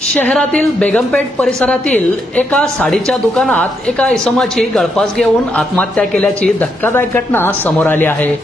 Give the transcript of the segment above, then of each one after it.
शहरातील बेगमपेठ परिसरातील एका साडीच्या दुकानात एका इसमाची गळफास घेऊन आत्महत्या केल्याची धक्कादायक घटना समोर आली आहे।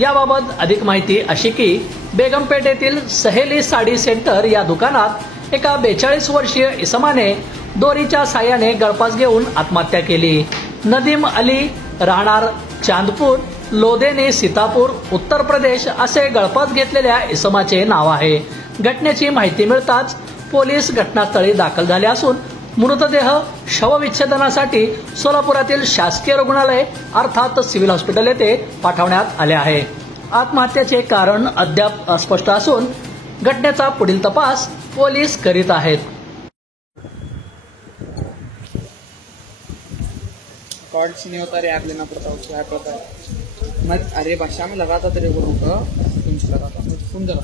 याबाबत अधिक माहिती अशी की बेगमपेठ येथील सहेली साडी सेंटर या दुकानात एका 42 वर्षीय इसमाने दोरीच्या साह्याने गळफास घेऊन आत्महत्या केली। नदीम अली राहणार चांदपूर लोधेने सीतापूर उत्तर प्रदेश असे गळफास घेतलेल्या इसमाचे नाव आहे। घटनेची माहिती मिळताच पोलीस घटनास्थळी दाखल झाले असून मृतदेह शवविच्छेदनासाठी सोलापुरातील शासकीय रुग्णालय अर्थात सिव्हिल हॉस्पिटल येथे पाठवण्यात आले आहे। आत्महत्येचे कारण अद्याप अस्पष्ट असून घटनेचा पुढील तपास पोलीस करीत आहेत। कार्ड्स नहीं होता रे ऐप लेना पड़ता है, उसको ऐप होता है। मैं अरे भाषा में लगाता तेरे को रोका तुमसे लगाता मैं सुन जरा।